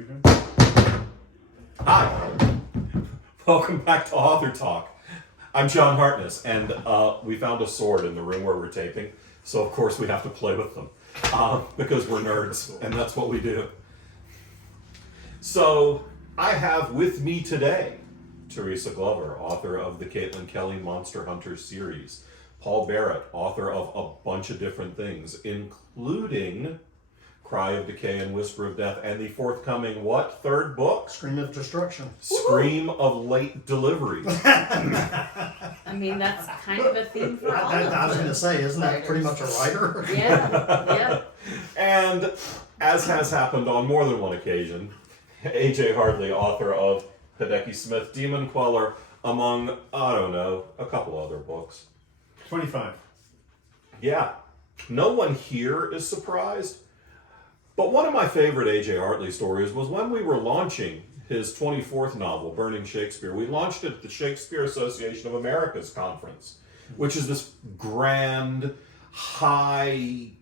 we doing? Hi, welcome back to Author Talk. I'm John Hartness, and we found a sword in the room where we're taping, so of course we have to play with them, because we're nerds, and that's what we do. So, I have with me today Teresa Glover, author of the Caitlin Kelly Monster Hunter series, Paul Barrett, author of a bunch of different things, including Cry of Decay and Whisper of Death, and the forthcoming, what, third book? Scream of Destruction. Scream of Late Delivery. I mean, that's kind of a theme for all of I was going to them. say, isn't that pretty much a writer? Yeah. And, as has happened on more than one occasion, A.J. Hardley, author of Hideki Smith, Demon Queller, among, I don't know, a couple other books. 25. Yeah, no one here is surprised. But one of my favorite A.J. Hartley stories was when we were launching his 24th novel, Burning Shakespeare. We launched it at the Shakespeare Association of America's conference, which is this grand, highfalutin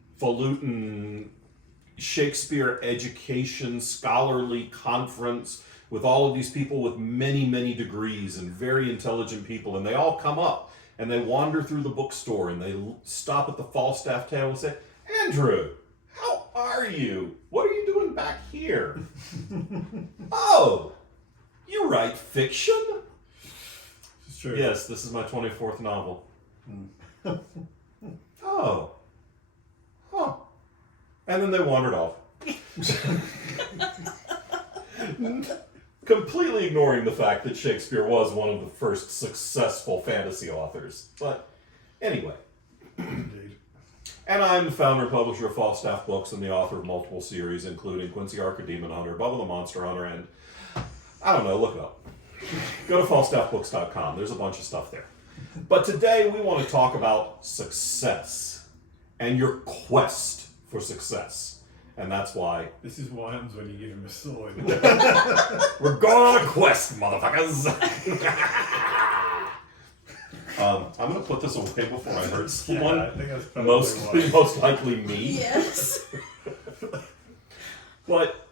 Shakespeare education scholarly conference with all of these people with many, many degrees and very intelligent people. And they all come up and they wander through the bookstore and they stop at the Falstaff table and say, "Andrew, how are you? What are you doing back here?" "Oh, you write fiction?" It's true. "Yes, this is my 24th novel." "Oh. Huh." And then they wandered off. Completely ignoring the fact that Shakespeare was one of the first successful fantasy authors. But anyway. Indeed. And I'm the founder and publisher of Falstaff Books and the author of multiple series, including Quincy Archer Demon Hunter, Bubba the Monster Hunter, and I don't know, look it up. Go to falstaffbooks.com. There's a bunch of stuff there. But today we want to talk about success and your quest for success. And that's why This is what happens when you give him a sword. we're going on a quest, motherfuckers. I'm going to put this away before I hurt someone. I think that's probably why. Most likely me. Yes. But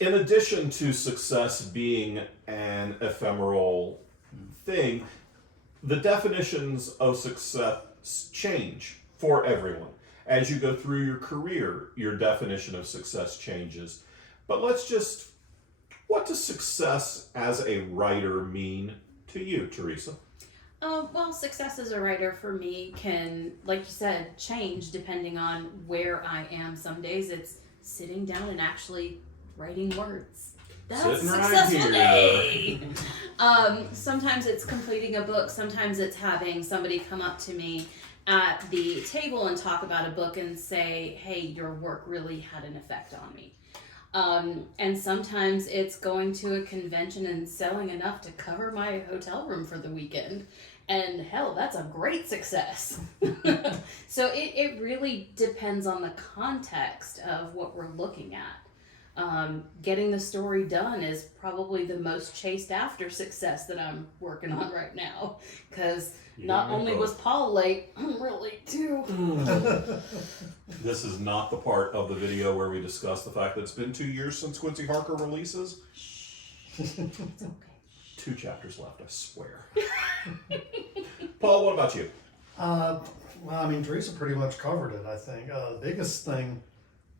in addition to success being an ephemeral thing, the definitions of success change for everyone. As you go through your career, your definition of success changes. But what does success as a writer mean to you, Teresa? Well, success as a writer for me can, like you said, change depending on where I am. Some days it's sitting down and actually writing words. That's a Sitting right successful here. day. Sometimes it's completing a book. Sometimes it's having somebody come up to me at the table and talk about a book and say, "Hey, your work really had an effect on me." And sometimes it's going to a convention and selling enough to cover my hotel room for the weekend. And hell, that's a great success. So it really depends on the context of what we're looking at. Getting the story done is probably the most chased after success that I'm working on right now. Because not only was Paul late, I'm real late too. This is not the part of the video where we discuss the fact that it's been 2 years since Quincy Harker releases. It's okay. 2 chapters left, I swear. Paul, what about you? Well, I mean, Teresa pretty much covered it, I think. The biggest thing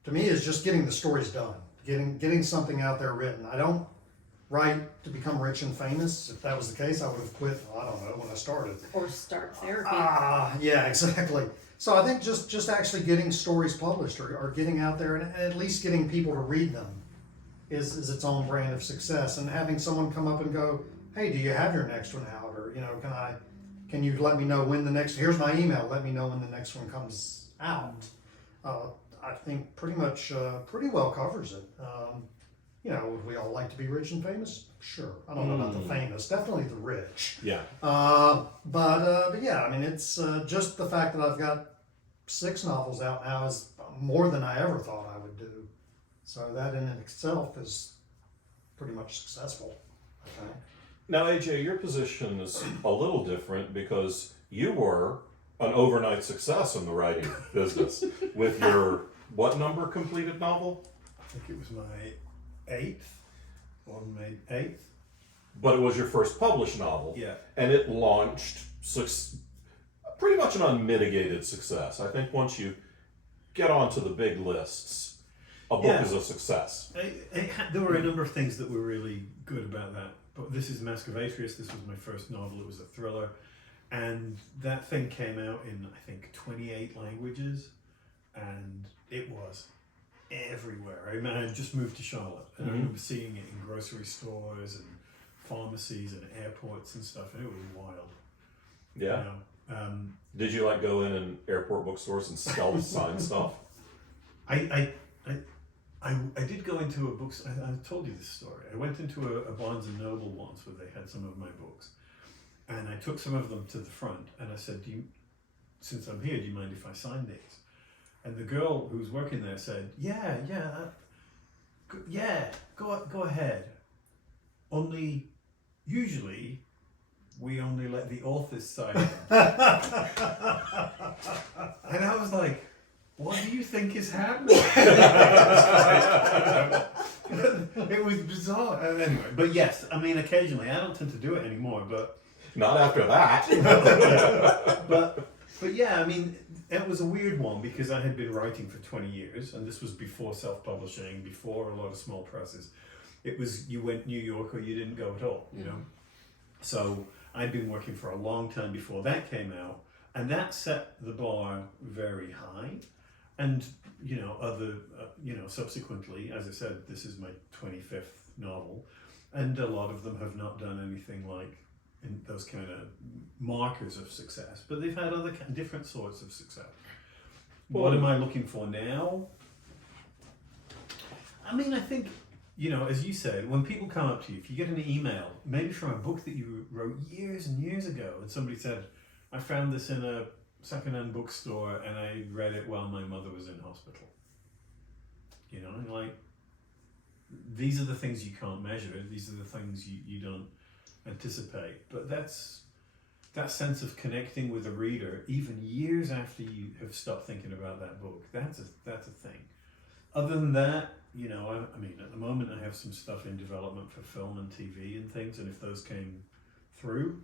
to me is just getting the stories done, getting something out there written. I don't write to become rich and famous. If that was the case, I would have quit, I don't know, when I started. Or start therapy. Yeah, exactly. So I think just actually getting stories published or getting out there and at least getting people to read them is its own brand of success. And having someone come up and go, "Hey, do you have your next one out?" Or, can you let me know when the next, here's my email, let me know when the next one comes out. I think pretty well covers it. Would we all like to be rich and famous? Sure. I don't know about the famous, definitely the rich. Yeah. But yeah, I mean, it's just the fact that I've got 6 novels out now is more than I ever thought I would do. So that in itself is pretty much successful, I think. Now, AJ, your position is a little different because you were an overnight success in the writing business with your what number completed novel? I think it was my 8th, on May 8th. But it was your first published novel. Yeah. And it launched pretty much an unmitigated success. I think once you get onto the big lists, a book is a success. There were a number of things that were really good about that. But This is Mascavatrius. This was my first novel. It was a thriller. And that thing came out in, I think, 28 languages. And it was everywhere. I mean, I had just moved to Charlotte. And I remember seeing it in grocery stores and pharmacies and airports and stuff. And it was wild. Yeah. You know? Did you like go in airport bookstores and stealth sign stuff? I did go into a bookstore. I told you this story. I went into a Barnes and Noble once where they had some of my books, and I took some of them to the front and I said, since I'm here, do you mind if I sign these? And the girl who was working there said, yeah, go ahead. Only usually we only let the authors sign them. And I was like, what do you think is happening? It was bizarre. Anyway, but yes, I mean, occasionally, I don't tend to do it anymore, but... Not after that. But yeah, I mean, it was a weird one because I had been writing for 20 years, and this was before self-publishing, before a lot of small presses. It was, you went New York or you didn't go at all, you know? So I'd been working for a long time before that came out, and that set the bar very high. And, you know, subsequently, as I said, this is my 25th novel, and a lot of them have not done anything like in those kind of markers of success, but they've had other different sorts of success. What am I looking for now? I mean, I think, you know, as you said, when people come up to you, if you get an email, maybe from a book that you wrote years and years ago, and somebody said, I found this in a second-hand bookstore and I read it while my mother was in hospital. You know, and like, these are the things you can't measure, these are the things you don't anticipate, but that sense of connecting with a reader, even years after you have stopped thinking about that book, that's a thing. Other than that, you know, I mean, at the moment I have some stuff in development for film and TV and things, and if those came through,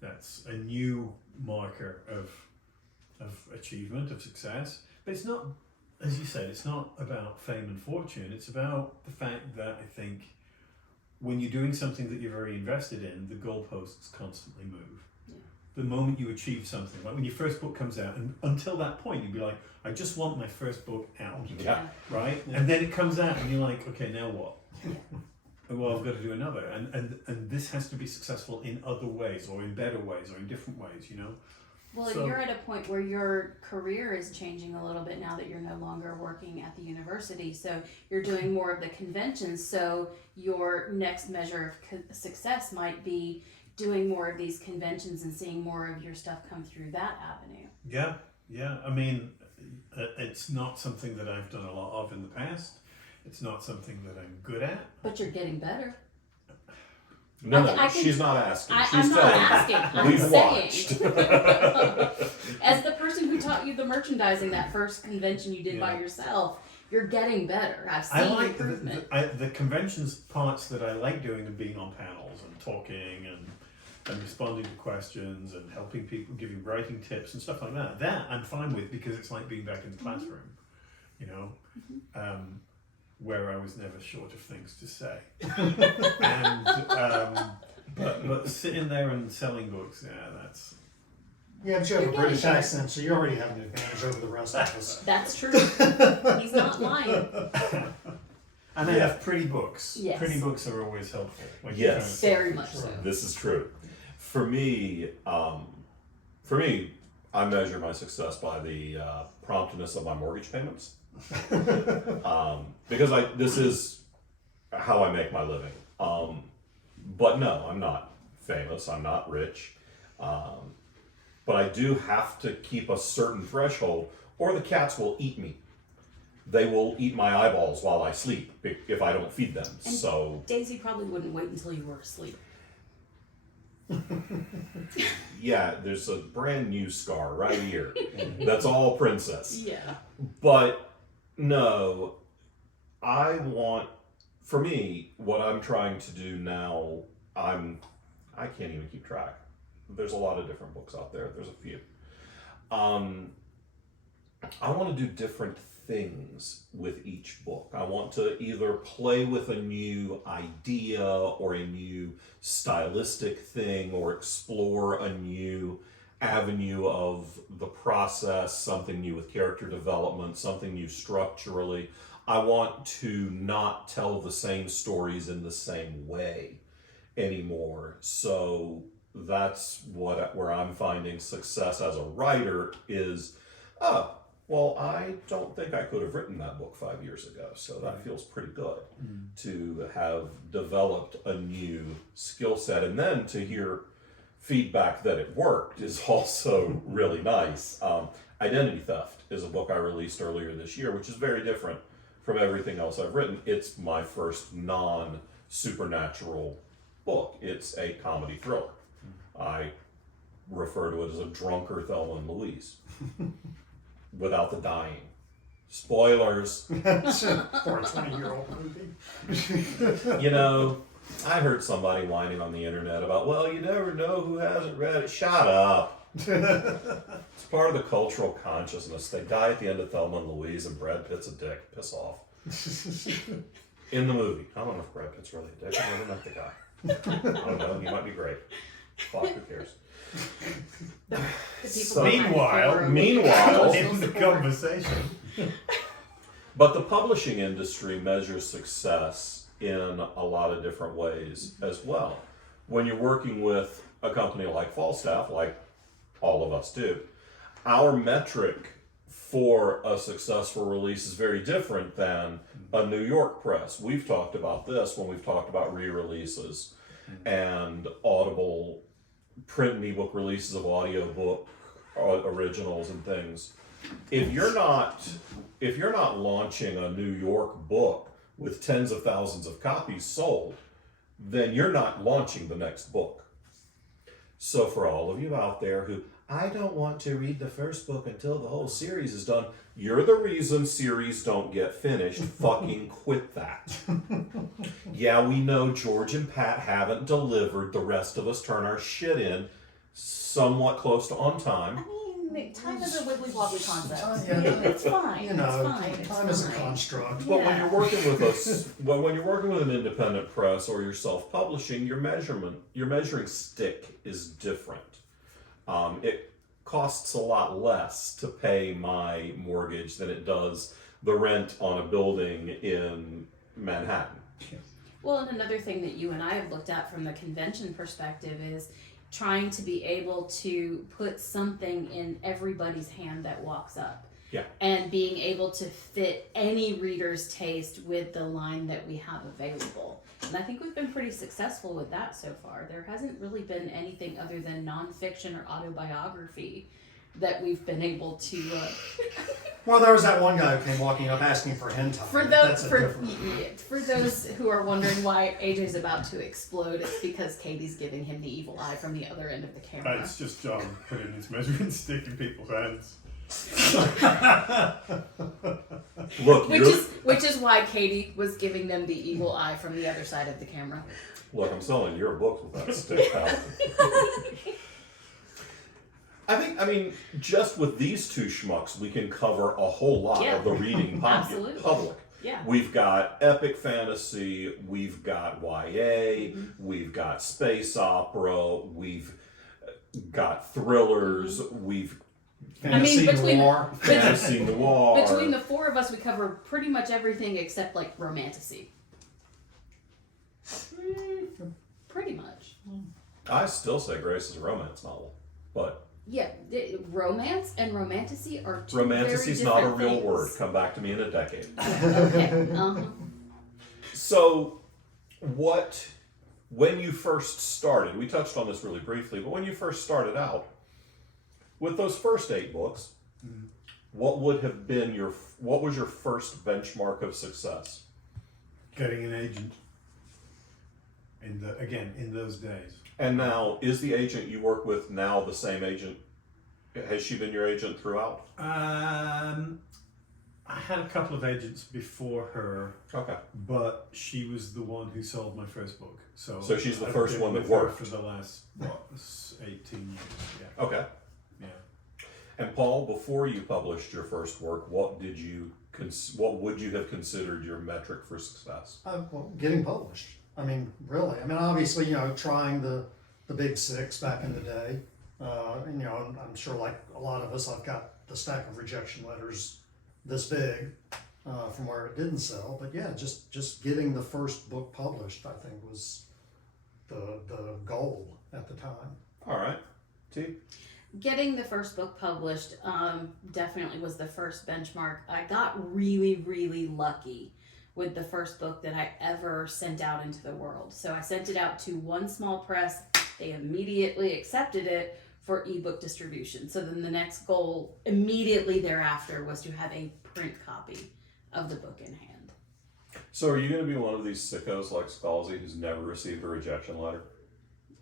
that's a new marker of achievement, of success. But it's not, as you said, it's not about fame and fortune. It's about the fact that I think when you're doing something that you're very invested in, the goalposts constantly move. Yeah. The moment you achieve something, like when your first book comes out, and until that point, you'd be like, I just want my first book out. Yeah. Right? Yeah. And then it comes out, and you're like, okay, now what? Well, I've got to do another. And this has to be successful in other ways, or in better ways, or in different ways, you know? Well, so, you're at a point where your career is changing a little bit now that you're no longer working at the university. So you're doing more of the conventions. So your next measure of success might be doing more of these conventions and seeing more of your stuff come through that avenue. Yeah. I mean, it's not something that I've done a lot of in the past. It's not something that I'm good at. But you're getting better. No, she's not asking. She's I'm not asking. I'm We've saying. watched. As the person who taught you the merchandising that first convention you did by yourself, you're getting better. I've seen improvement. The conventions parts that I like doing and being on panels and talking and responding to questions and helping people, giving writing tips and stuff like that. That I'm fine with because it's like being back in the classroom, you know. Where I was never short of things to say. But sitting there and selling books, that's... Yeah, but you have a British accent, so you already have an advantage over the rest of us. That's true. He's not lying. And I have pretty books. Yes. Pretty books are always helpful. Like yes. Very much so. This is true. For me, I measure my success by the promptness of my mortgage payments. Because this is how I make my living. But no, I'm not famous. I'm not rich. But I do have to keep a certain threshold, or the cats will eat me. They will eat my eyeballs while I sleep if I don't feed them. And so Daisy probably wouldn't wait until you were asleep. yeah, there's a brand new scar right here. That's all princess. Yeah. But no, I want for me, what I'm trying to do now, I can't even keep track. There's a lot of different books out there. There's a few. I want to do different things with each book. I want to either play with a new idea or a new stylistic thing, or explore a new avenue of the process, something new with character development, something new structurally. I want to not tell the same stories in the same way anymore. So that's where I'm finding success as a writer is, well, I don't think I could have written that book 5 years ago, so that feels pretty good to have developed a new skill set. And then to hear feedback that it worked is also really nice. Identity Theft is a book I released earlier this year, which is very different from everything else I've written. It's my first non-supernatural book. It's a comedy thriller. I refer to it as a drunker Thelma and Louise. Without the dying. Spoilers. For a 20-year-old movie. You know, I heard somebody whining on the internet about, well, you never know who hasn't read it. Shut up. It's part of the cultural consciousness. They die at the end of Thelma and Louise, and Brad Pitt's a dick. Piss off. In the movie. I don't know if Brad Pitt's really a dick. I never met the guy. I don't know. He might be great. Fuck, who cares? So, Meanwhile, in the conversation. But the publishing industry measures success in a lot of different ways as well. When you're working with a company like Falstaff, like all of us do, our metric for a successful release is very different than a New York press. We've talked about this when we've talked about re-releases and Audible print and ebook releases of audiobook originals and things. If you're not launching a New York book with tens of thousands of copies sold, then you're not launching the next book. So for all of you out there who, I don't want to read the first book until the whole series is done, you're the reason series don't get finished. Fucking quit that. Yeah, we know George and Pat haven't delivered. The rest of us turn our shit in somewhat close to on time. I mean, time is a wibbly wobbly concept. Yeah. It's fine. You know, it's time fine. is a construct. But when you're working with us, when you're working with an independent press or you're self-publishing, your measuring stick is different. It costs a lot less to pay my mortgage than it does the rent on a building in Manhattan. Well, and another thing that you and I have looked at from the convention perspective is trying to be able to put something in everybody's hand that walks up. Yeah. And being able to fit any reader's taste with the line that we have available. And I think we've been pretty successful with that so far. There hasn't really been anything other than nonfiction or autobiography that we've been able to. Well, there was that one guy who came walking up asking for hentai. For That's those, a different. for those who are wondering why AJ's about to explode, it's because Katie's giving him the evil eye from the other end of the camera. It's just John putting his measuring stick in people's hands. Look, Which is why Katie was giving them the evil eye from the other side of the camera. Look, I'm selling your books with that stick out. I mean, just with these two schmucks, we can cover a whole lot of the reading Absolutely. public. Yeah. We've got epic fantasy, we've got YA, we've got space opera, we've got thrillers, we've Fantasy between- noir. fantasy noir. Between the four of us, we cover pretty much everything except like romantasy. Pretty much. I still say Grace is a romance novel, but Yeah, romance and romantasy are two romantasy's very not a different real things. word. Come back to me in a decade. Okay. So, when you first started, we touched on this really briefly, but when you first started out, with those first 8 books, what was your first benchmark of success? Getting an agent. In those days. And now, is the agent you work with now the same agent? Has she been your agent throughout? I had a couple of agents before her, Okay. but she was the one who sold my first book. So She's the I've first been one that with her worked. for the last 18 years. Yeah, Okay. yeah. And Paul, before you published your first work, what would you have considered your metric for success? Well, getting published. I mean, really. I mean, obviously, trying the big six back in the day. And, I'm sure, like a lot of us, I've got the stack of rejection letters this big from where it didn't sell. But yeah, just getting the first book published, I think, was the goal at the time. All right. T? Getting the first book published definitely was the first benchmark. I got really, really lucky with the first book that I ever sent out into the world. So I sent it out to one small press. They immediately accepted it for ebook distribution. So then the next goal immediately thereafter was to have a print copy of the book in hand. So are you going to be one of these sickos like Scalzi who's never received a rejection letter?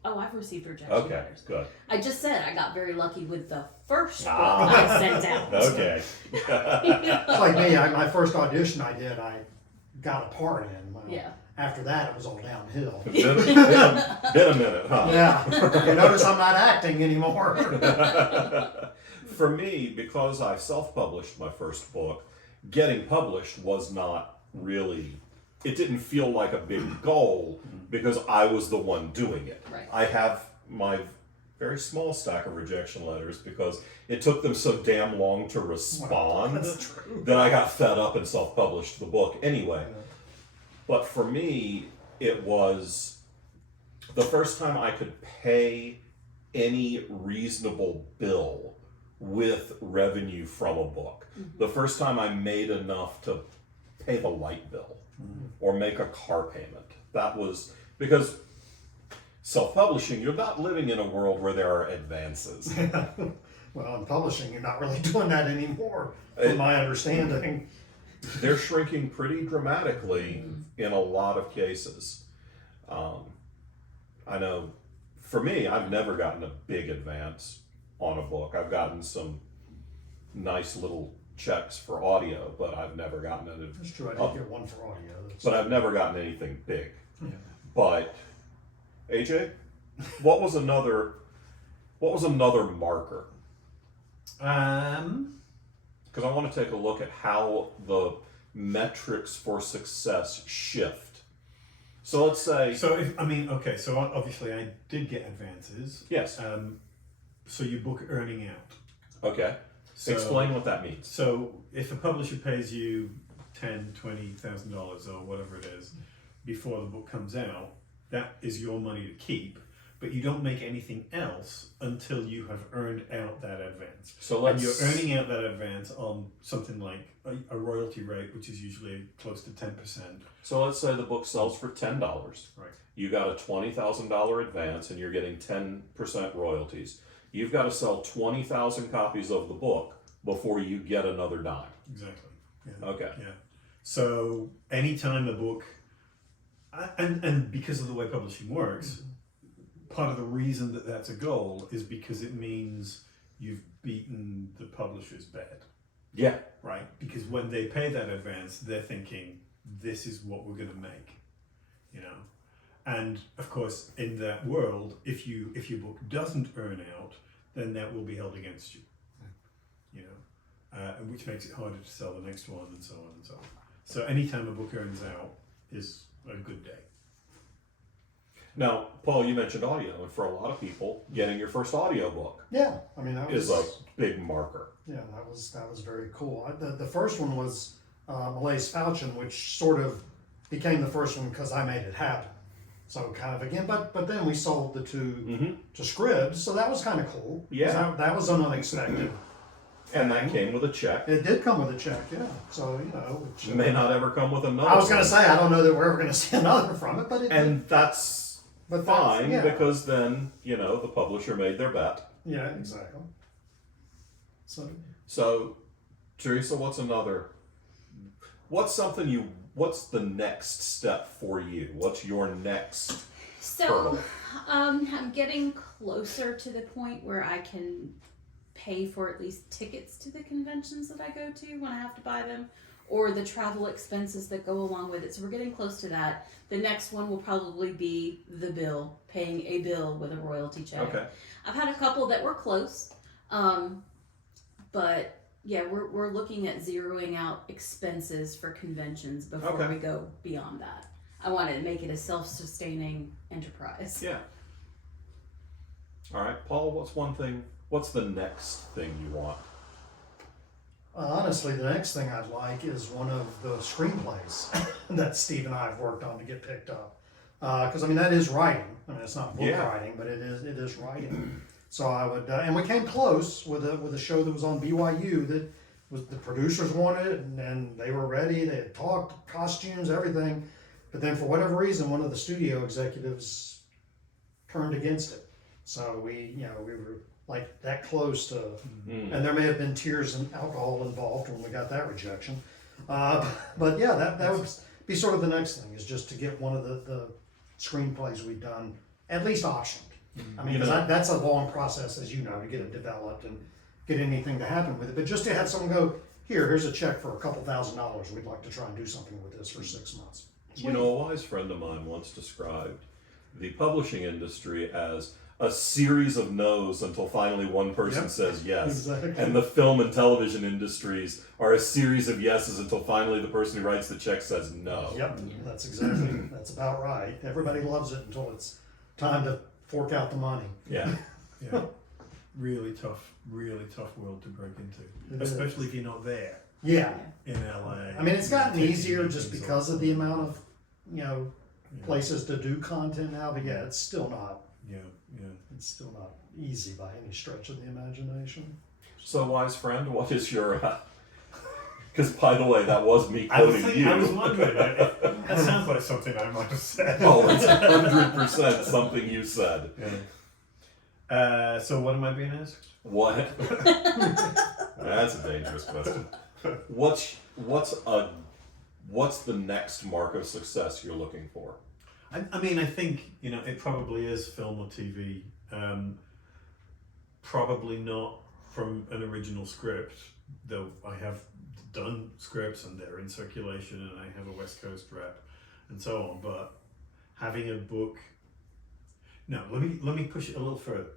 Oh, I've received rejection Okay, letters. good. I just said I got very lucky with the first book I sent out. Okay. It's like me, my first audition I did, I got a part in. Well, Yeah. After that, it was all downhill. been a minute, huh? Yeah. You notice I'm not acting anymore. For me, because I self-published my first book, getting published was not really, it didn't feel like a big goal because I was the one doing it. Right. I have my very small stack of rejection letters because it took them so damn long to respond That's true. that I got fed up and self-published the book anyway. But for me, it was the first time I could pay any reasonable bill with revenue from a book. The first time I made enough to pay the light bill or make a car payment. That was because self-publishing, you're not living in a world where there are advances. Well, in publishing, you're not really doing that anymore, from my understanding. They're shrinking pretty dramatically in a lot of cases. I know for me, I've never gotten a big advance on a book. I've gotten some nice little checks for audio, but I've never gotten an. That's true. I did get one for audio. But I've never gotten anything big. Yeah. But AJ, what was another marker? Because I want to take a look at how the metrics for success shift. So let's say. So so obviously I did get advances. Yes. So you book earning out. Okay. So, Explain what that means. So if a publisher pays you $10,000, $20,000 or whatever it is before the book comes out, that is your money to keep. But you don't make anything else until you have earned out that advance. So and you're earning out that advance on something like a royalty rate, which is usually close to 10%. So let's say the book sells for $10. Right. You got a $20,000 advance and you're getting 10% royalties. You've got to sell 20,000 copies of the book before you get another dime. Exactly. Yeah. Okay. Yeah. So anytime a book, and because of the way publishing works, part of the reason that that's a goal is because it means you've beaten the publisher's bed, Yeah. right? Because when they pay that advance, they're thinking, this is what we're going to make, And of course, in that world, if your book doesn't earn out, then that will be held against you, which makes it harder to sell the next one, and so on and so on. So anytime a book earns out is a good day. Now, Paul, you mentioned audio, and for a lot of people, getting your first audio book Yeah, I mean that was is a big marker. Yeah, that was very cool. The first one was Malaise Falchion, which sort of became the first one because I made it happen. So kind of again, but then we sold the two to Scribs, so that was kind of cool. Yeah. that was unexpected. And that came with a check. It did come with a check, yeah. So which, It may not ever come with another. I was going one. to say I don't know that we're ever going to see another from it, but it And that's but fine yeah. because then the publisher made their bet. Yeah, exactly. So, Teresa, what's the next step for you? What's your next So, hurdle? I'm getting closer to the point where I can pay for at least tickets to the convention. conventions that I go to when I have to buy them, or the travel expenses that go along with it. So we're getting close to that. The next one will probably be the bill, paying a bill with a royalty check. Okay. I've had a couple that were close, but yeah, we're looking at zeroing out expenses for conventions before Okay. we go beyond that. I want to make it a self-sustaining enterprise. Yeah. All right, Paul. What's the next thing you want? Honestly, the next thing I'd like is one of the screenplays that Steve and I have worked on to get picked up. Because I mean that is writing. I mean it's not book Yeah. writing, but it is writing. So I would, and we came close with a show that was on BYU that was the producers wanted it, and they were ready. They had talked costumes, everything, but then for whatever reason, one of the studio executives turned against it. So we were like that close to, and there may have been tears and alcohol involved when we got that rejection. But yeah, that would be sort of the next thing, is just to get one of the screenplays we've done at least optioned. I mean, 'cause that's a long process, as you know, to get it developed and get anything to happen with it. But just to have someone go, here's a check for a couple $1,000. We'd like to try and do something with this for 6 months. You know, a wise friend of mine once described the publishing industry as a series of no's until finally one person Yep. says yes. Exactly. And the film and television industries are a series of yeses until finally the person who writes the check says no. Yep, that's about right. Everybody loves it until it's time to fork out the money. Yeah. Yeah. Really tough world to break into, It is. especially if you're not there Yeah. in LA. I mean, it's gotten Taking easier just meetings because all of the time. amount of, places to do content now, but yeah, it's still not easy by any stretch of the imagination. So, wise friend, what is your... Because, by the way, that was me I was quoting you. wondering. That sounds like something I might have said. Oh, it's 100% something you said. Yeah. So what am I being asked? What? That's a dangerous question. What's the next mark of success you're looking for? I mean, I think it probably is film or TV. Probably not from an original script, though I have done scripts and they're in circulation, and I have a West Coast rep and so on. But having a book. No, let me push it a little further.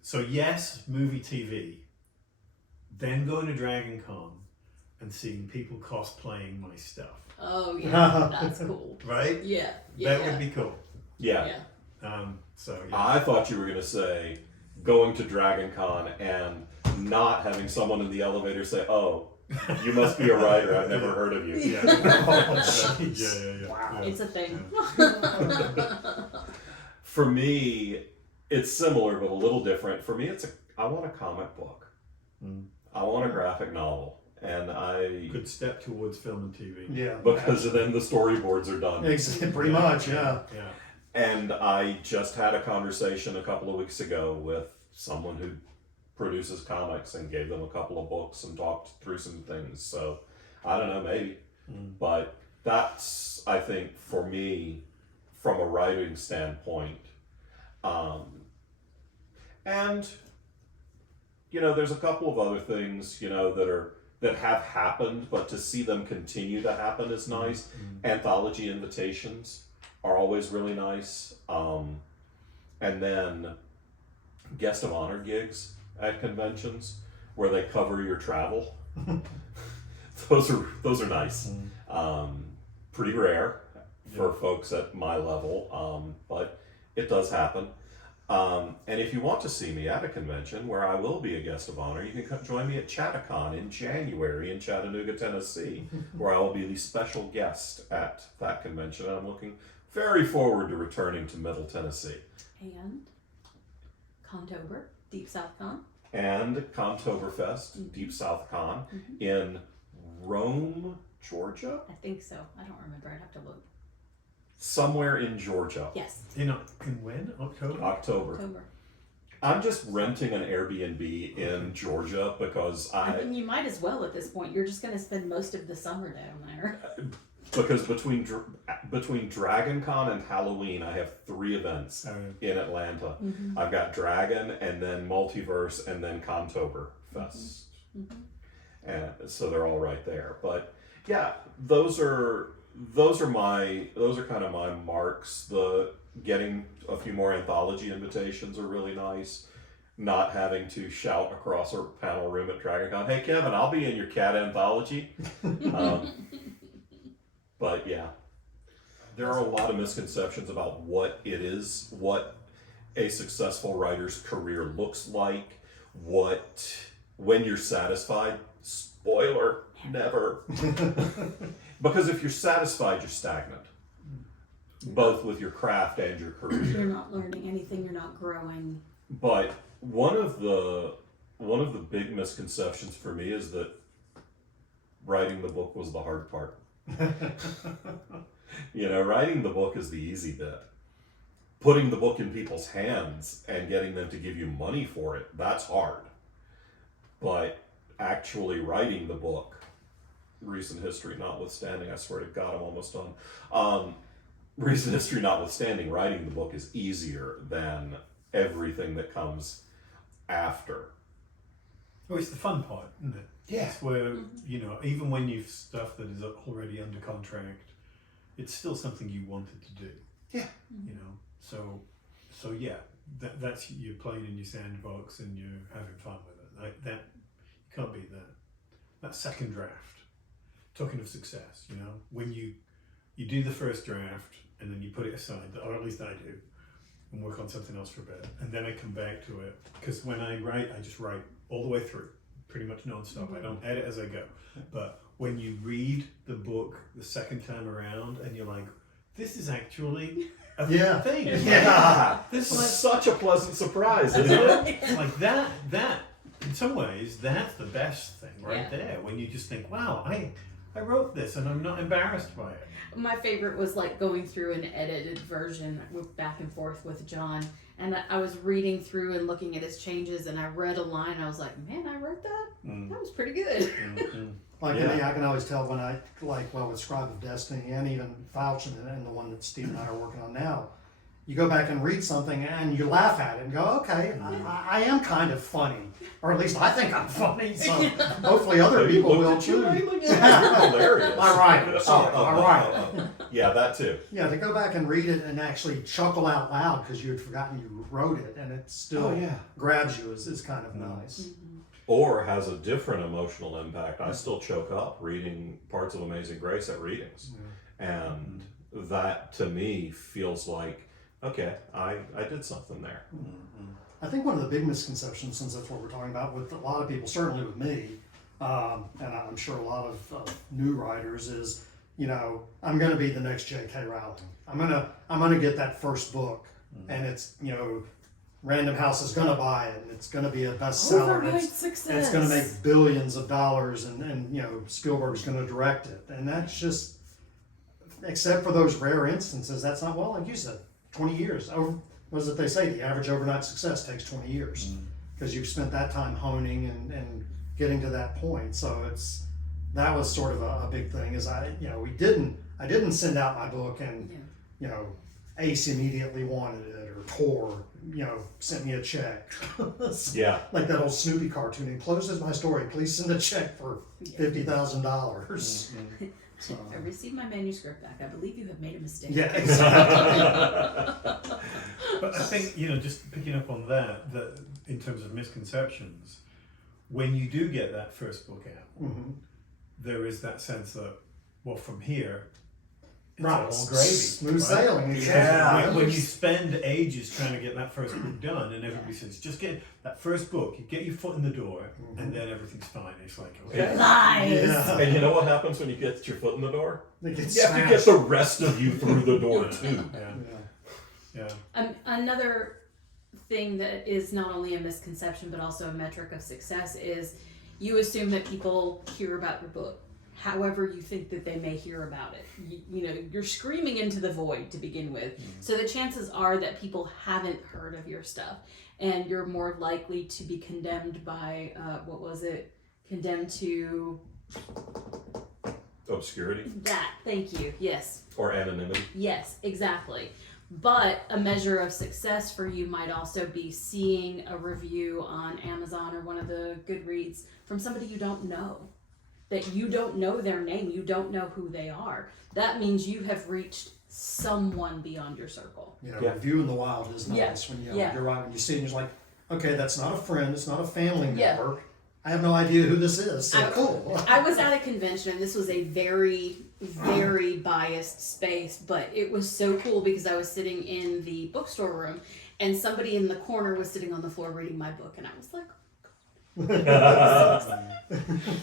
So yes, movie, TV. Then going to Dragon Con and seeing people cosplaying my stuff. Oh yeah, that's cool. Right? Yeah. That would be cool. Yeah. So yeah. I thought you were going to say going to Dragon Con and not having someone in the elevator say, "Oh, you must be a writer. I've never heard of you." Yeah. Yeah. Wow. It's a thing. For me, it's similar but a little different. For me, I want a comic book. I want a graphic novel, and I Good step towards film and TV. Yeah. because then the storyboards are done. Pretty much, yeah. Yeah. And I just had a conversation a couple of weeks ago with someone who produces comics and gave them a couple of books and talked through some things. So I don't know, maybe. But that's, I think, for me, from a writing standpoint. And, there's a couple of other things, that have happened, but to see them continue to happen is nice. Anthology invitations are always really nice. And then guest of honor gigs at conventions where they cover your travel. Those are nice. Pretty rare for folks at my level, but it does happen. And if you want to see me at a convention where I will be a guest of honor, you can come join me at Chattacon in January in Chattanooga, Tennessee, where I will be the special guest at that convention. And I'm looking very forward to returning to Middle Tennessee. And Contober, Deep South Con. And Contoberfest, Deep South Con in Rome, Georgia? I think so. I don't remember. I'd have to look. Somewhere in Georgia. Yes. In when? October? October. I'm just renting an Airbnb in Georgia because I mean, you might as well at this point. You're just going to spend most of the summer down there. Because between Dragon Con and Halloween, I have 3 events in Atlanta. I've got Dragon, and then Multiverse, and then Contober Fest. and so they're all right there. But yeah, those are kind of my marks. The getting a few more anthology invitations are really nice. Not having to shout across a panel room at DragonCon, "Hey Kevin, I'll be in your cat anthology." But yeah, there are a lot of misconceptions about what it is, what a successful writer's career looks like, when you're satisfied. Spoiler, never. Because if you're satisfied, you're stagnant, both with your craft and your career. You're not learning anything. You're not growing. But one of the big misconceptions for me is that writing the book was the hard part. Writing the book is the easy bit. Putting the book in people's hands and getting them to give you money for it, that's hard. But actually writing the book, recent history notwithstanding, I swear to God, I'm almost done. Recent history notwithstanding, writing the book is easier than everything that comes after. Oh, it's the fun part, isn't it? Yeah. It's where, even when you've stuff that is already under contract, it's still something you wanted to do. Yeah. So yeah, that's, you're playing in your sandbox and you're having fun with it. Like that, you can't beat that. That second draft. Talking of success, when you do the first draft and then you put it aside, or at least I do, and work on something else for a bit, and then I come back to it. Because when I write, I just write all the way through, pretty much non-stop. I don't edit as I go. But when you read the book the second time around and you're like, this is actually a thing. Yeah. This This is is such a pleasant surprise, isn't it? like that in some ways, that's the best thing right Yeah. there. When you just think, wow, I wrote this and I'm not embarrassed by it. My favorite was like going through an edited version with back and forth with John, and I was reading through and looking at his changes, and I read a line. I was like, man, I wrote that. That was pretty good. Like Yeah. me, I can always tell when I, with Scribe of Destiny and even Fauch and the one that Steve and I are working on now, you go back and read something and you laugh at it and go, okay, I am kind of funny. Or at least I think I'm funny, so hopefully other people will too. Hilarious. All right, sorry, all right. Yeah, that too. Yeah, to go back and read it and actually chuckle out loud because you had forgotten you wrote it and it still grabs you is kind of nice. Or has a different emotional impact. I still choke up reading parts of Amazing Grace at readings. And that to me feels like, okay, I did something there. I think one of the big misconceptions, since that's what we're talking about with a lot of people, certainly with me, and I'm sure a lot of new writers, is I'm going to be the next J.K. Rowling. I'm gonna get that first book, and it's Random House is going to buy it, and it's going to be a bestseller, and it's going to make billions of dollars, and Spielberg's going to direct it, and that's just, except for those rare instances, that's not, well, like you said, 20 years. What is it they say? The average overnight success takes 20 years because you've spent that time honing and getting to that point. So that was sort of a big thing. Is I didn't send out my book and Ace immediately wanted it, or Tor sent me a check. Yeah. Like that old Snoopy cartoon. Encloses my story. Please send a check for $50,000. So, I received my manuscript back. I believe you have made a mistake. yeah, exactly. But I think, just picking up on that in terms of misconceptions, when you do get that first book out, there is that sense that, well, from here, it's all gravy. Smooth right? sailing. Yeah. When you spend ages trying to get that first book done, and everybody says, just get that first book, you get your foot in the door, and then everything's fine. It's like, okay. Lies. Yeah. And you know what happens when you get your foot in the door? They get You have to get smashed. the rest of you through the door too. Yeah. Another thing that is not only a misconception but also a metric of success is you assume that people hear about your book however you think that they may hear about it. You're screaming into the void to begin with. So the chances are that people haven't heard of your stuff, and you're more likely to be condemned by, condemned to Obscurity that. Thank you. Yes. or anonymity. Yes, exactly. But a measure of success for you might also be seeing a review on Amazon or one of the Goodreads from somebody you don't know. that you don't know their name, you don't know who they are, that means you have reached someone beyond your circle. You know, Yeah. review in the wild is Yeah. nice when Yeah. you're right when you see it and you're like, okay, that's not a friend, it's not a family Yeah. member. I have no idea who this is. So cool. I was at a convention, and this was a very, very biased space, but it was so cool because I was sitting in the bookstore room, and somebody in the corner was sitting on the floor reading my book, and I was like,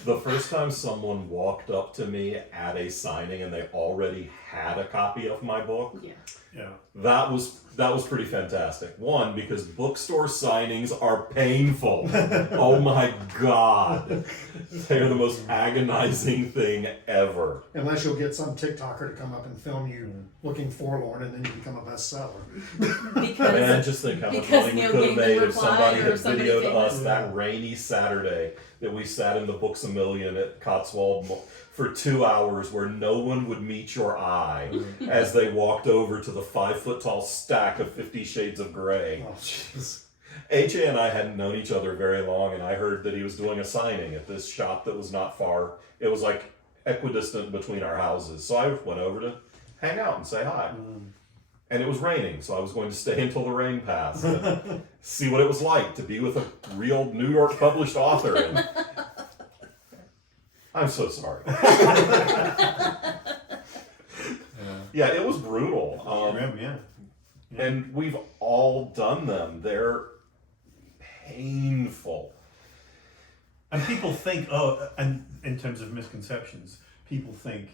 The first time someone walked up to me at a signing and they already had a copy of my book, yeah. Yeah. that was pretty fantastic. One, because bookstore signings are painful. Oh my god. They're the most agonizing thing ever. Unless you'll get some TikToker to come up and film you looking forlorn and then you become a bestseller. Because Man, just think how much because money we Neil could have Gaiman made if replied somebody or had somebody videoed famous. us that rainy Saturday that we sat in the Books a Million at Cotswold for 2 hours where no one would meet your eye as they walked over to the 5-foot-tall stack of 50 Shades of Grey. Oh, jeez. AJ and I hadn't known each other very long, and I heard that he was doing a signing at this shop that was not far. It was like equidistant between our houses. So I went over to hang out and say hi. And it was raining, so I was going to stay until the rain passed and see what it was like to be with a real New York published author. And I'm so sorry. Yeah, it was brutal. Yeah. And we've all done them. They're painful. And people think, and in terms of misconceptions, people think,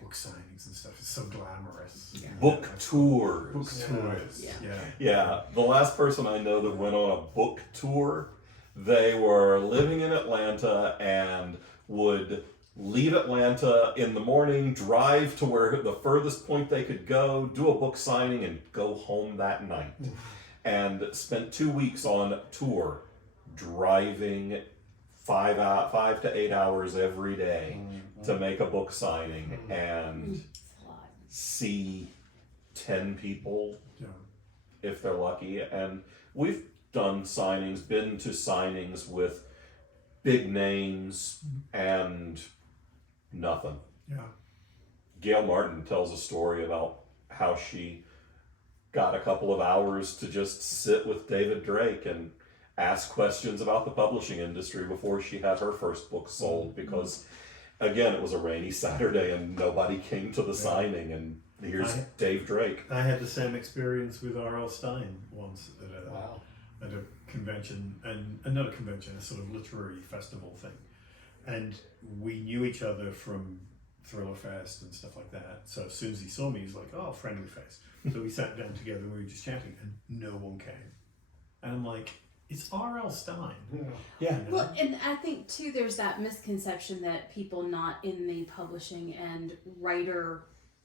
book signings and stuff is so glamorous. Yeah. Book tours. Book tours. Yeah. Yeah, the last person I know that went on a book tour, they were living in Atlanta and would leave Atlanta in the morning, drive to where the furthest point they could go, do a book signing, and go home that night. And spent 2 weeks on tour, driving 5 to 8 hours every day to make a book signing and It's a lot. see 10 people Yeah. if they're lucky. And we've done signings, been to signings with big names and nothing. Yeah. Gail Martin tells a story about how she got a couple of hours to just sit with David Drake and ask questions about the publishing industry before she had her first book sold, because again, it was a rainy Saturday and nobody came to the signing, and here's Dave Drake. I had the same experience with R.L. Stein once at a, Wow. at a convention, and not a convention, a sort of literary festival thing. And we knew each other from Thriller Fest and stuff like that. So as soon as he saw me, he's like, "Oh, friendly face." So we sat down together and we were just chatting, and no one came. And I'm like, it's R.L. Stein. Yeah. You know? Well, and I think too, there's that misconception that people not in the publishing and writer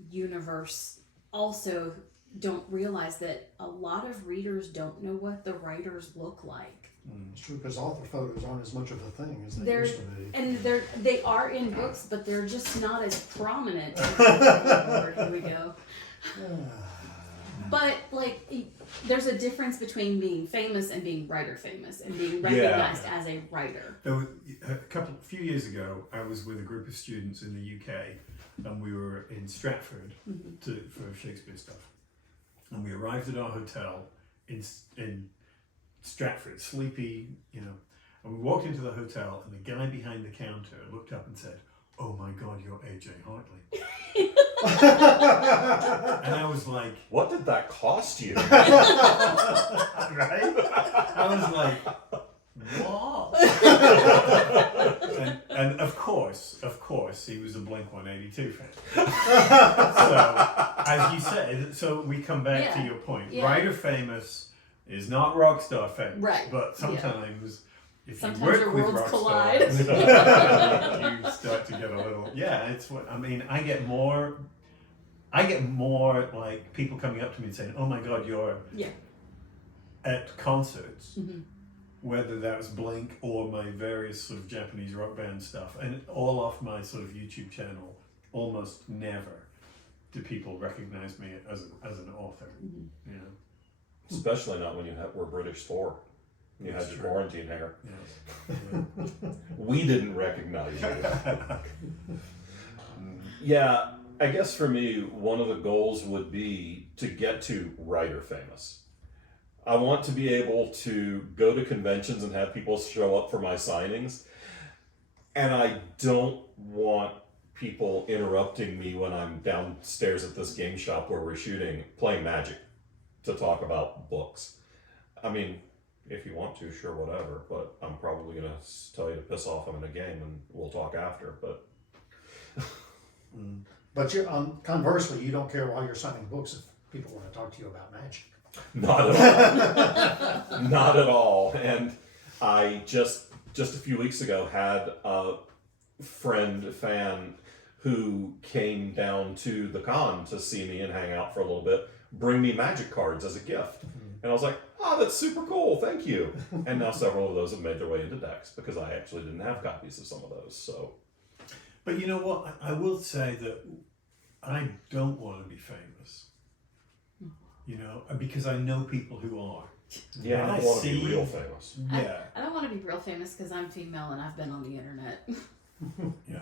universe also don't realize that a lot of readers don't know what the writers look like. It's true, because author photos aren't as much of a thing as they They're used to be. and they are in books, but they're just not as prominent. Lord, here we go. But like, there's a difference between being famous and being writer famous and being recognized as a writer. There was, a few years ago, I was with a group of students in the UK, and we were in Stratford for Shakespeare stuff. And we arrived at our hotel in Stratford, sleepy, you know. And we walked into the hotel, and the guy behind the counter looked up and said, "Oh my God, you're AJ Hartley." And I was like, What did that cost you? right? I was like, what? and of course, he was a Blink-182 fan. So, as you said, so we come back to your point. Yeah. Writer famous is not rock star famous. Right. But sometimes, if Sometimes you work your with worlds rock collide. stars, you start to get a little. Yeah, it's what I mean. I get more like people coming up to me and saying, "Oh my God, you're at concerts." Whether that was Blink or my various sort of Japanese rock band stuff, and all off my sort of YouTube channel, almost never do people recognize me as an author. You know, Especially not when you were British for. You had That's your true. quarantine hair. Yeah. We didn't recognize you. Yeah, I guess for me, one of the goals would be to get to writer famous. I want to be able to go to conventions and have people show up for my signings. And I don't want people interrupting me when I'm downstairs at this game shop where we're shooting, playing Magic, to talk about books. I mean, if you want to, sure, whatever. But I'm probably going to tell you to piss off. I'm in a game and we'll talk after. But But you, conversely, you don't care while you're signing books if people want to talk to you about magic. not at all. Not at all. And I just a few weeks ago had a fan who came down to the con to see me and hang out for a little bit, bring me Magic cards as a gift. And I was like, oh, that's super cool, thank you. And now several of those have made their way into decks because I actually didn't have copies of some of those. So, But you know what? I will say that I don't want to be famous. You know, because I know people who are. yeah, And I I want to be see- real famous. Yeah. I don't want to be real famous because I'm female and I've been on the internet. Yeah.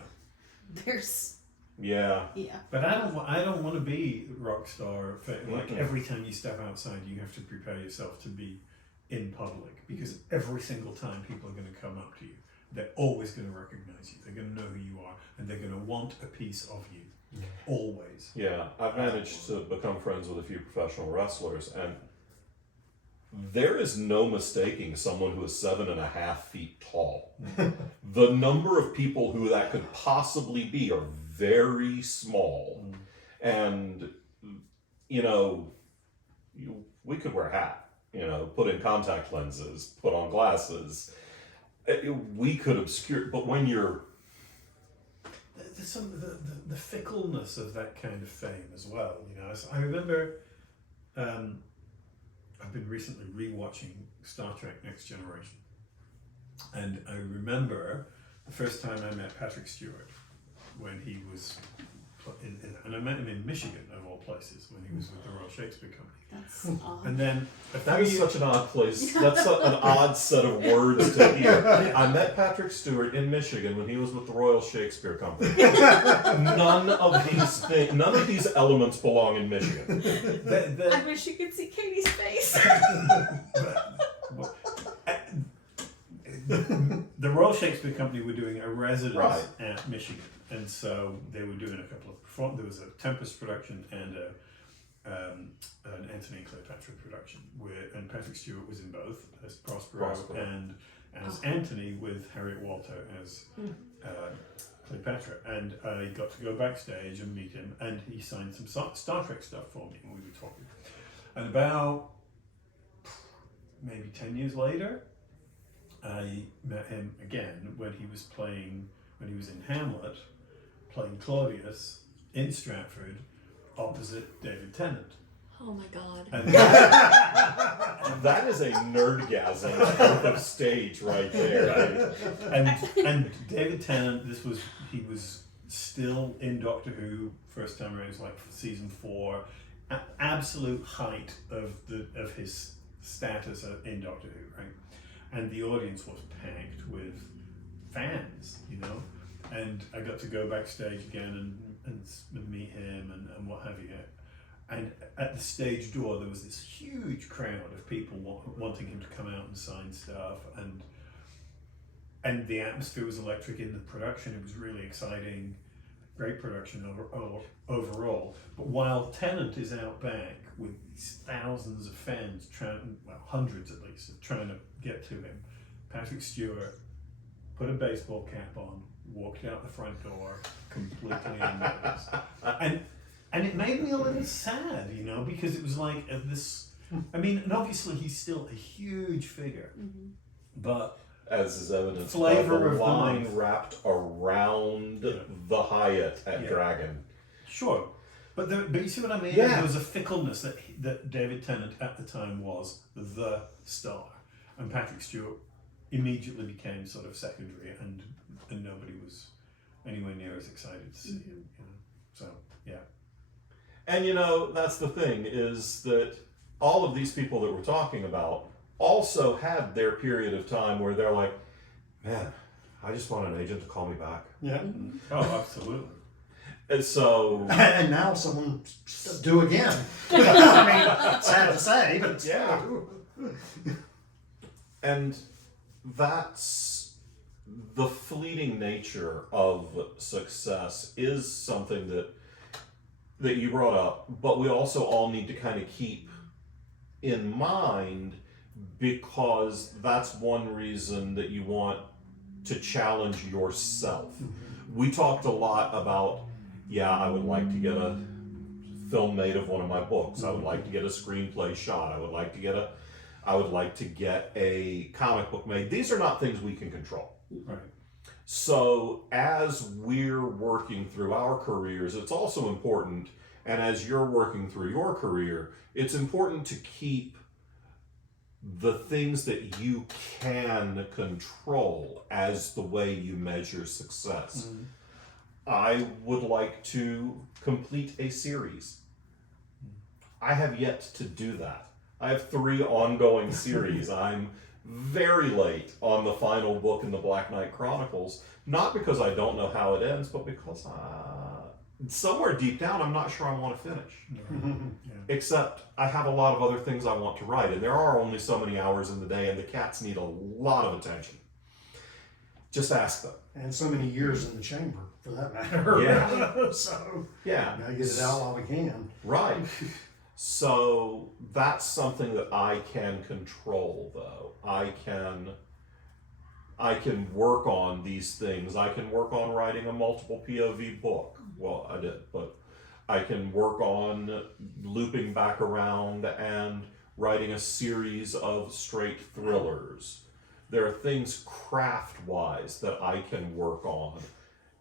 There's, Yeah. yeah. But I don't want to be rock star. Like Mm-mm. every time you step outside, you have to prepare yourself to be in public because every single time people are going to come up to you, they're always going to recognize you. They're going to know who you are, and they're going to want a piece of you. Always. Yeah, I've managed to become friends with a few professional wrestlers, and there is no mistaking someone who is 7.5 feet tall. The number of people who that could possibly be are very small. And, you know, we could wear a hat, you know, put in contact lenses, put on glasses. We could obscure, but when you're There's some the fickleness of that kind of fame as well. You know, I remember I've been recently rewatching Star Trek: Next Generation, and I remember the first time I met Patrick Stewart when he was and I met him in Michigan of all places when he was with the Royal Shakespeare Company. That's odd. And then that is such an odd place. That's an odd set of words to hear. I met Patrick Stewart in Michigan when he was with the Royal Shakespeare Company. None of these elements belong in Michigan. I wish you could see Katie's face. The Royal Shakespeare Company were doing a residence Right. at Michigan, and so they were doing a couple of there was a Tempest production and an Antony and Cleopatra production, and Patrick Stewart was in both as Prospero. And as Antony with Harriet Walter as Cleopatra. And I got to go backstage and meet him, and he signed some Star Trek stuff for me, and we were talking. And about maybe 10 years later, I met him again when he was in Hamlet, playing Claudius in Stratford, opposite David Tennant. Oh my god. And That is a nerdgasm out of stage right there. and David Tennant, he was still in Doctor Who first time around. It was like season 4, absolute height of his status in Doctor Who, right? And the audience was packed with fans, you know. And I got to go backstage again and meet him and what have you. And at the stage door, there was this huge crowd of people wanting him to come out and sign stuff, and the atmosphere was electric in the production. It was really exciting, great production overall. But while Tennant is out back with these thousands of fans hundreds at least, trying to get to him, Patrick Stewart put a baseball cap on, walked out the front door, completely unnoticed, and it made me a little sad, you know, because it was like this. I mean, and obviously he's still a huge figure, but As is evidenced Flavor by of the the line month. wrapped around the Hyatt at Dragon. sure. But you see what I mean? Yeah. There was a fickleness that David Tennant at the time was the star, and Patrick Stewart immediately became sort of secondary, and nobody was anywhere near as excited to see him. You know? So yeah. And you know, that's the thing, is that all of these people that we're talking about also had their period of time where they're like, man, I just want an agent to call me back. Yeah. Oh, absolutely. And so, And now someone do again. I mean, sad to say, but it's Yeah. true. and that's the fleeting nature of success is something that you brought up, but we also all need to kind of keep in mind, because that's one reason that you want to challenge yourself. We talked a lot about, yeah, I would like to get a film made of one of my books. I would like to get a screenplay shot. I would like to get a comic book made. These are not things we can control. Right. So as we're working through our careers, it's also important, and as you're working through your career, it's important to keep the things that you can control as the way you measure success. I would like to complete a series. I have yet to do that. I have 3 ongoing series. I'm very late on the final book in the Black Knight Chronicles, not because I don't know how it ends, but because somewhere deep down I'm not sure I want to finish. Yeah. Except I have a lot of other things I want to write, and there are only so many hours in the day, and the cats need a lot of attention. Just ask them. And so many years in the chamber, for that matter. Yeah. So, Yeah. gotta get it out while we can. Right. So that's something that I can control, though. I can work on these things. I can work on writing a multiple POV book. Well, I did, but I can work on looping back around and writing a series of straight thrillers. There are things craft-wise that I can work on,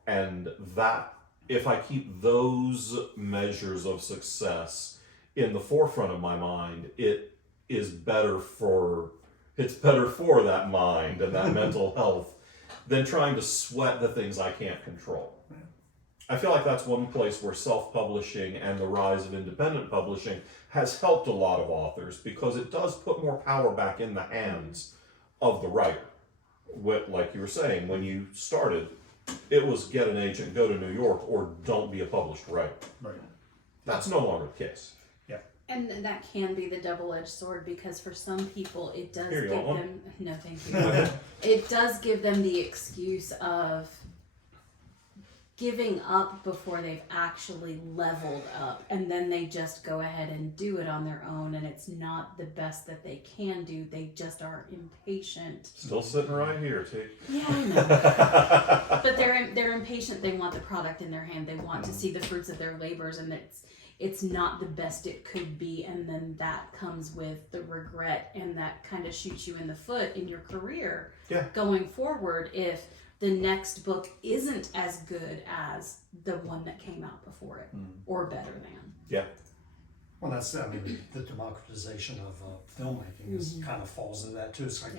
and that if I keep those measures of success in the forefront of my mind, it's better for that mind and that mental health than trying to sweat the things I can't control. I feel like that's one place where self-publishing and the rise of independent publishing has helped a lot of authors, because it does put more power back in the hands of the writer. Like you were saying, when you started, it was get an agent, go to New York, or don't be a published writer. Right. That's no longer the case. And that can be the double-edged sword, because for some people it does Here, you give want one? them no thank you. It does give them the excuse of giving up before they've actually leveled up, and then they just go ahead and do it on their own, and it's not the best that they can do. They just are impatient. Still sitting right here, T. Yeah, I know. But they're impatient. They want the product in their hand. They want to see the fruits of their labors, and it's not the best it could be, and then that comes with the regret, and that kind of shoots you in the foot in your career going forward if the next book isn't as good as the one that came out before it, or better than. Yeah. Well, the democratization of filmmaking kind of falls into that too. It's like,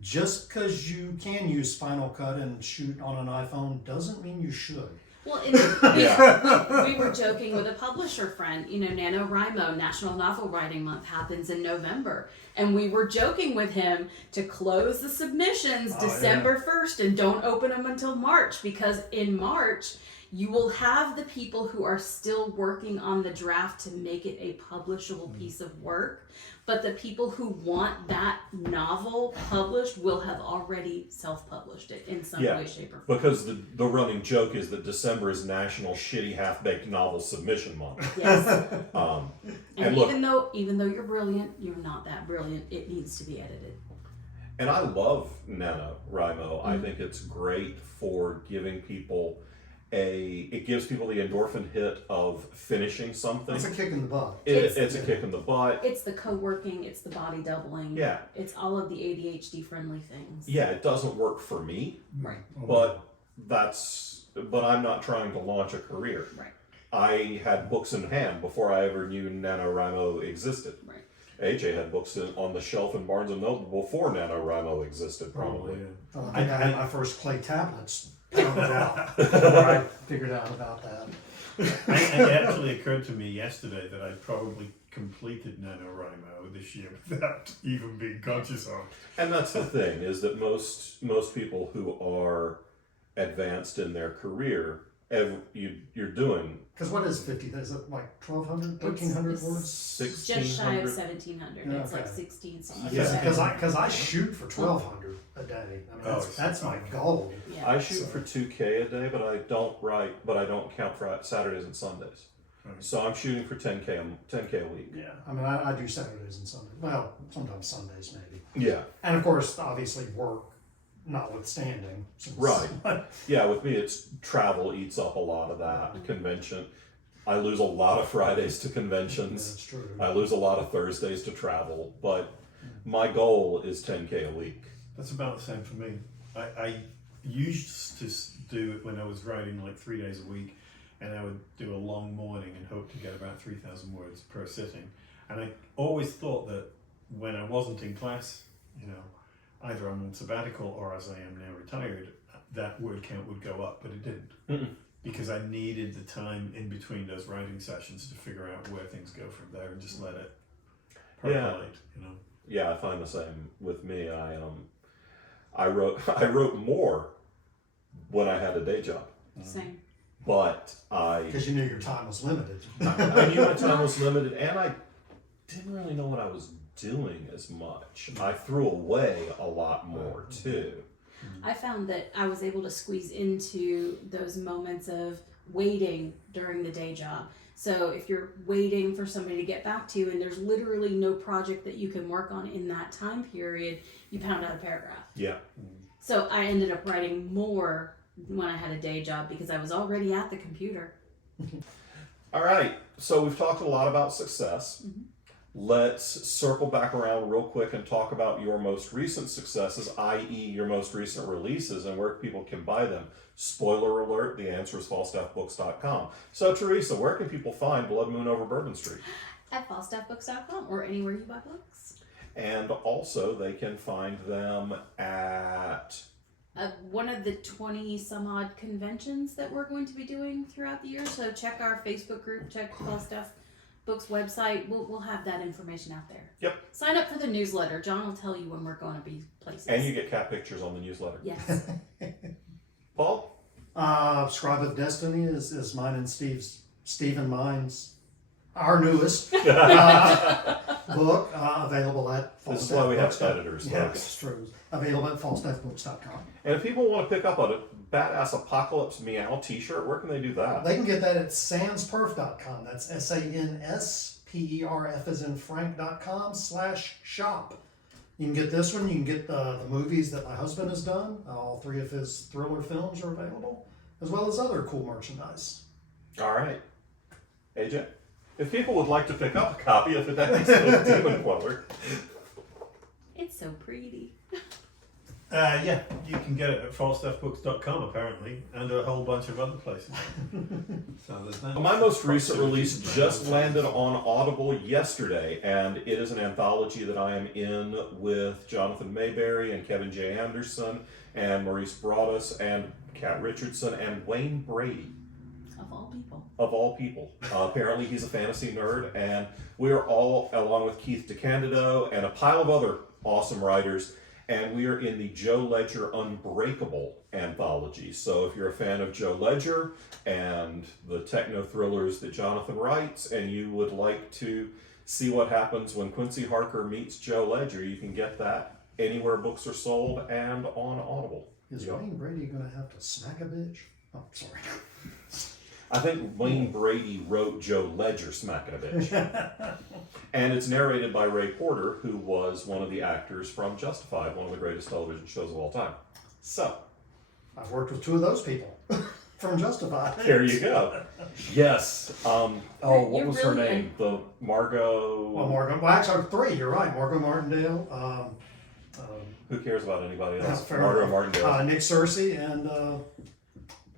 just because you can use Final Cut and shoot on an iPhone doesn't mean you should. Well, we were joking with a publisher friend. NaNoWriMo, National Novel Writing Month, happens in November. And we were joking with him to close the submissions December 1st and don't open them until March, because in March, you will have the people who are still working on the draft to make it a publishable piece of work. But the people who want that novel published will have already self-published it in some way, shape, or form. Because the running joke is that December is National Shitty Half-Baked Novel Submission Month. Yes. And look, even though you're brilliant, you're not that brilliant. It needs to be edited. and I love NaNoWriMo. I think it's great for giving people it gives people the endorphin hit of finishing something. It's a kick in the butt. It's a kick in the butt. It's the co-working, it's the body doubling. Yeah. It's all of the ADHD friendly things. Yeah, it doesn't work for me, Right. but I'm not trying to launch a career. Right. I had books in hand before I ever knew NaNoWriMo existed. Right. AJ had books on the shelf in Barnes & Noble before NaNoWriMo existed, probably. I had my first clay tablets pounded out before I figured out about that. And it actually occurred to me yesterday that I'd probably completed NaNoWriMo this year without even being conscious of. And that's the thing, is that most people who are advanced in their career, you're doing Because what is 50? Is it like 1,200, 1,300 It's words? just shy of 1,600. 1,700. Yeah, It's like okay. 16 something. Yeah. Because I shoot for 1,200 a day. I mean, that's my goal. Yeah. I shoot for 2K a day, but I don't count for Saturdays and Sundays. Right. So I'm shooting for 10K a week. Yeah, I mean, I do Saturdays and Sundays. Well, sometimes Sundays maybe. Yeah. And of course, obviously, work notwithstanding. Since, Right. Yeah, with me, it's travel eats up a lot of that. Convention. I lose a lot of Fridays to conventions. That's true. I lose a lot of Thursdays to travel, but my goal is 10K a week. That's about the same for me. I used to do it when I was writing like 3 days a week, and I would do a long morning and hope to get about 3,000 words per sitting. And I always thought that when I wasn't in class, you know, either I'm on sabbatical or as I am now retired, that word count would go up, but it didn't. Mm-mm. Because I needed the time in between those writing sessions to figure out where things go from there and just let it percolate, you know. Yeah, I find the same with me. I wrote more when I had a day job, Same. but I Because you knew your time was limited. I knew my time was limited, and I didn't really know what I was doing as much. I threw away a lot more too. I found that I was able to squeeze into those moments of waiting during the day job. So if you're waiting for somebody to get back to you and there's literally no project that you can work on in that time period, you pound out a paragraph. Yeah. So I ended up writing more when I had a day job because I was already at the computer. All right. So we've talked a lot about success. Let's circle back around real quick and talk about your most recent successes, i.e. your most recent releases and where people can buy them. Spoiler alert, the answer is falstaffbooks.com. So Teresa, where can people find Blood Moon Over Bourbon Street? At falstaffbooks.com or anywhere you buy books. And also they can find them at... One of the 20 some odd conventions that we're going to be doing throughout the year. So check our Facebook group, check Falstaff Books website. We'll have that information out there. Yep. Sign up for the newsletter. John will tell you when we're going to be places. And you get cat pictures on the newsletter. Yes. Paul? Scribe of Destiny is mine and Stephen Mine's, our newest book, available at This is why we have falstaffbooks.com. editors, Yeah, folks. it's true. Available at falstaffbooks.com. And if people want to pick up a Badass Apocalypse Meow t-shirt, where can they do that? They can get that at sansperf.com. That's SANSPERF as in Frank.com/shop. You can get this one. You can get the movies that my husband has done. All 3 of his thriller films are available, as well as other cool merchandise. All right. AJ, if people would like to pick up a copy of the episode of Demon Queller, It's so pretty. Yeah, you can get it at falstaffbooks.com apparently, and a whole bunch of other places. So there's that. my most recent release just landed on Audible yesterday, and it is an anthology that I am in with Jonathan Mayberry and Kevin J. Anderson and Maurice Broaddus and Kat Richardson and Wayne Brady. Of all people. Of all people. Apparently he's a fantasy nerd, and we are all, along with Keith DeCandido and a pile of other awesome writers, and we are in the Joe Ledger Unbreakable anthology. So if you're a fan of Joe Ledger and the techno thrillers that Jonathan writes, and you would like to see what happens when Quincy Harker meets Joe Ledger, you can get that anywhere books are sold and on Audible. Is Yep. Wayne Brady going to have to smack a bitch? Oh, sorry. I think Wayne Brady wrote Joe Ledger Smacking a Bitch. And it's narrated by Ray Porter, who was one of the actors from Justified, one of the greatest television shows of all time. So, I've worked with 2 of those people from Justified. there you go. Yes. What You're was her brilliant. name? The Margot... Well, actually 3, you're right. Margot Martindale, Who cares about anybody else? fair Margot enough. Martindale. Nick Searcy, and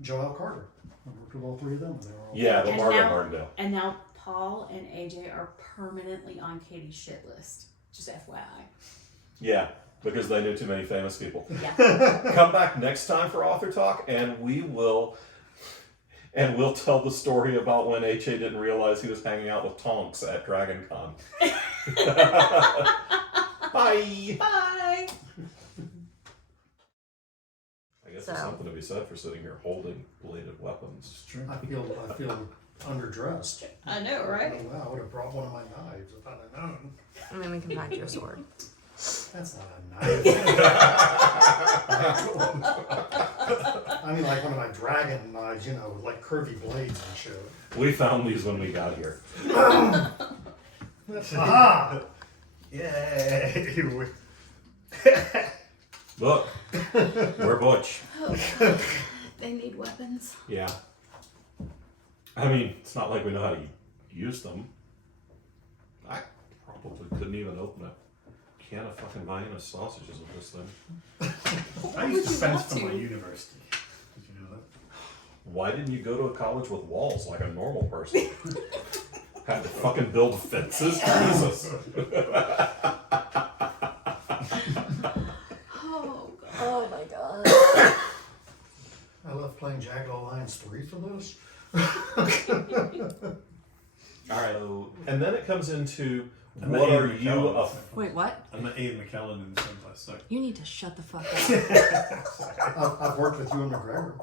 Joel Carter. I worked with all 3 of them. And they were all Yeah, the And Margot now- Martindale. And now Paul and AJ are permanently on Katie's shit list. Just FYI. Yeah, because they knew too many famous people. Yeah. Come back next time for Author Talk, and we will And we'll tell the story about when HA didn't realize he was hanging out with Tonks at Dragon Con. Bye! Bye. I guess there's something to be said for sitting here holding bladed weapons. It's true. I feel underdressed. I know, right? Oh, wow, I would have brought one of my knives if I'd have known. And then we can find you a sword. That's not a knife. I mean, like one of my dragon knives, you know, with like curvy blades and shit. We found these when we got here. Aha! Yay! Look, we're Butch. Oh, they need weapons. Yeah. I mean, it's not like we know how to use them. I probably couldn't even open a can of fucking Vienna sausages with this thing. I used to fence for my university. Did you know that? Why didn't you go to a college with walls like a normal person? Had to fucking build fences? Jesus. Oh, God. Oh my god. I left playing Jagged Alliance 3 for this. Alright, and then it comes into I'm what not are Ian you McKellen. a Wait, what? I'm not Ian McKellen in the same class. Sorry. You need to shut the fuck up. I've worked with Ewan McGregor.